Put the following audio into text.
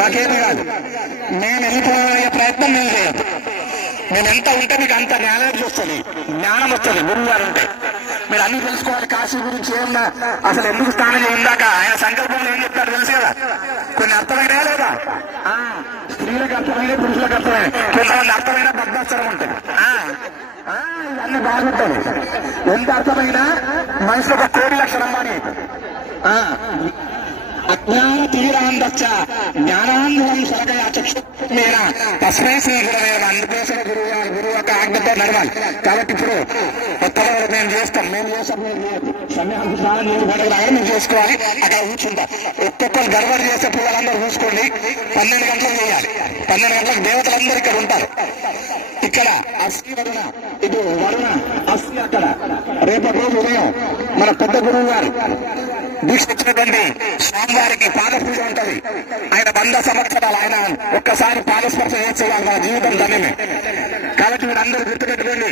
నాకేమి కాదు, నేను వెళ్ళిపోయే ప్రయత్నం నేను చేయదు. నేను ఎంత ఉంటే మీకు అంత జ్ఞానం వస్తుంది, జ్ఞానం వస్తుంది. గురువు గారు ఉంటే మీరు అన్ని తెలుసుకోవాలి. కాశీ గురించి ఏమన్నా అసలు ఎందుకు స్నానం ఉందాక ఆయన సంకల్పంలో ఏం చెప్తాడు తెలుసు కదా. కొన్ని అర్థమైనా లేదా, స్త్రీలకు అర్థమైన, పురుషులకు అర్థమైన, కొంతమంది అర్థమైన బద్ధాస్తరం ఉంటుంది. ఇవన్నీ బాగుంటుంది. ఎంత అర్థమైనా మనిషిలో ఒక 1,00,00,000 లక్షణం అని అజ్ఞాన తీరాందచ్చ జ్ఞానాంధం సరగయ చక్షుమేన తస్మై శ్రీ గురవే. అందుకోసం గురువు యొక్క ఆజ్ఞతో నడవాలి. కాబట్టి ఇప్పుడు కొత్తగా మేము చేస్తాం, మేము మేము చేసుకోవాలి. అక్కడ కూర్చుంటాం. ఒక్కొక్కరు గడబడి చేసే పిల్లలందరూ చూసుకోండి. 12 గంటలకు చేయాలి. 12 గంటలకు దేవతలందరూ ఇక్కడ ఉంటారు. ఇక్కడ అస్థి వరుణ, ఇటు వరుణ అస్థి అక్కడ. రేపటి రోజు ఉదయం మన పెద్ద గురువు గారు దీక్ష ఇచ్చినటువంటి స్వామివారికి పాద పూజ ఉంటుంది. ఆయన 100 సంవత్సరాలు ఆయన ఒక్కసారి పాదస్పర్శ చేసేవాళ్ళు, మన జీవితం ధన్యమే. కాబట్టి మీరు అందరూ గుర్తుపెట్టుకోండి.